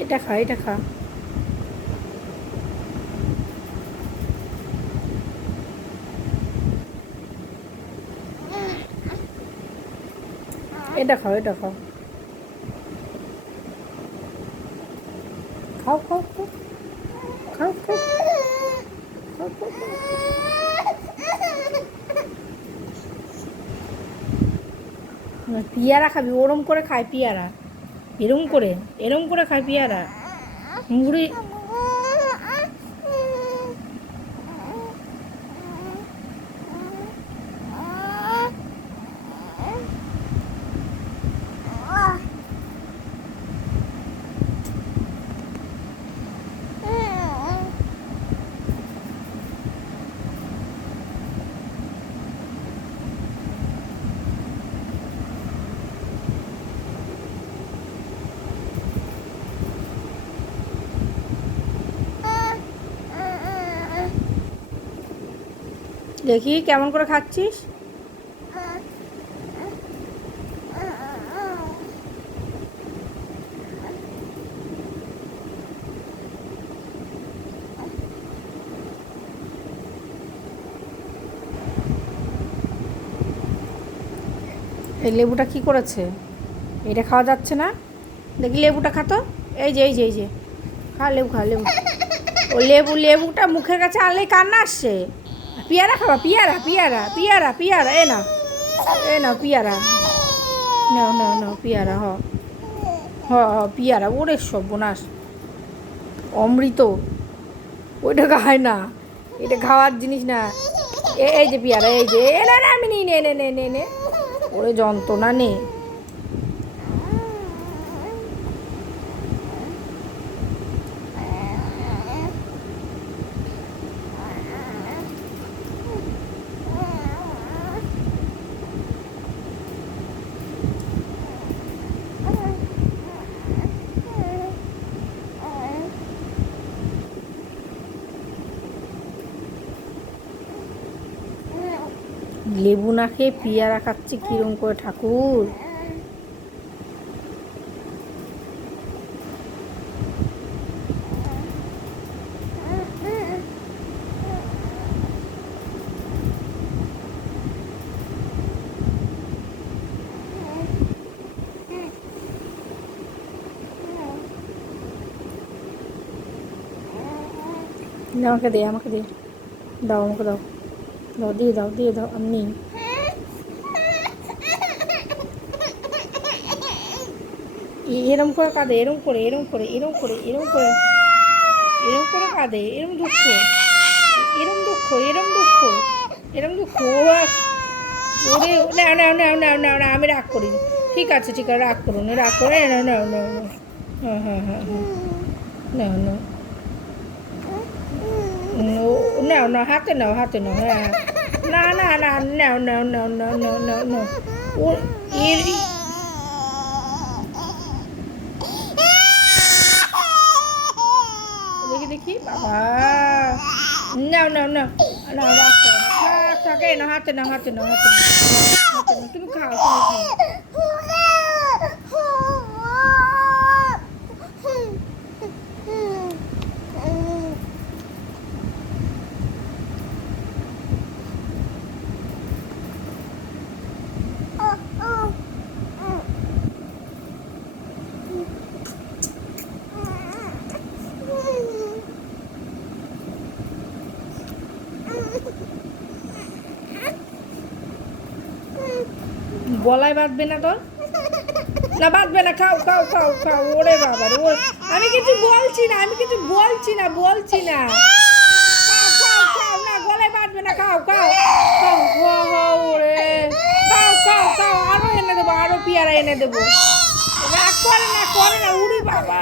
এটা খা, এটা খা। এটা খাও, এটা খাও। খাও খাও খাও খাও খাও খাও খাও খাও। পিয়ারা খাবি? ওরম করে খায় পিয়ারা, এরম করে, এরম করে খায় পিয়ারা মুড়ি। দেখি কেমন করে খাচ্ছিস। এই লেবুটা কি করেছে? এটা খাওয়া যাচ্ছে না। দেখি লেবুটা খাতো। এই যে এই যে এই যে, খা লেবু, খা লেবু। ও লেবুটা মুখের কাছে আনলেই কান্না আসছে। পিয়ারা খাবা? পিয়ারা পিয়ারা পিয়ারা পিয়ারা, এ না, এ না পিয়ারা, নাও নাও নাও পিয়ারা। হ হ হ পিয়ারা। ওরে সর্বনাশ, অমৃত। ওইটা খায় না, এটা খাওয়ার জিনিস না। এই যে পিয়ারা, এই যে, এ না না আমি নিই, নে নে নে নে নে। ওরে যন্ত্রণা নে। লেবু না খেয়ে পিয়ারা খাচ্ছে কিরম করে ঠাকুর? আমাকে দে, আমাকে দে, দাও আমাকে দাও, দাও দিয়ে দাও, দিয়ে দাও, আমি নিই। এরম করে কাঁদে, এরম করে, এরম করে, এরম করে, এরম করে, এরম করে কাঁদে, এরম দুঃখ, এরম দুঃখ, এরম দুঃখ, এরম দুঃখ। ওরে নাও নাও নাও নাও নাও না, আমি রাগ করি। ঠিক আছে ঠিক আছে, রাগ করুন, রাগ করে নাও নাও নাও নাও। হ্যাঁ হ্যাঁ হ্যাঁ হ্যাঁ, নাও নাও নাও নাও, হাতে নাও, হাতে নাও। হ্যাঁ, না না না, নাও নাও নাও নাও নাও নাও নাও। ও এর দেখি দেখি, বাবা। নাও নাও নাও নাও, রাগ করো না, থাক থাক, এই নাও, হাতে নাও, হাতে নাও, হাতে নাও, হাতে নাও, তুমি খাও, তুমি খাও। গলায় বাঁধবে না তোর? না বাঁধবে না, খাও খাও খাও খাও। ওরে বাবা রে, আমি কিছু বলছি না, আমি কিছু বলছি না, বলছি না। খাও খাও খাও, না গলায় বাঁধবে না, খাও খাও খাও। ওরে খাও খাও খাও, আরো এনে দেবো, আরো পিয়ারা এনে দেবো। রাগ করে না, করে না, উড়ি বাবা।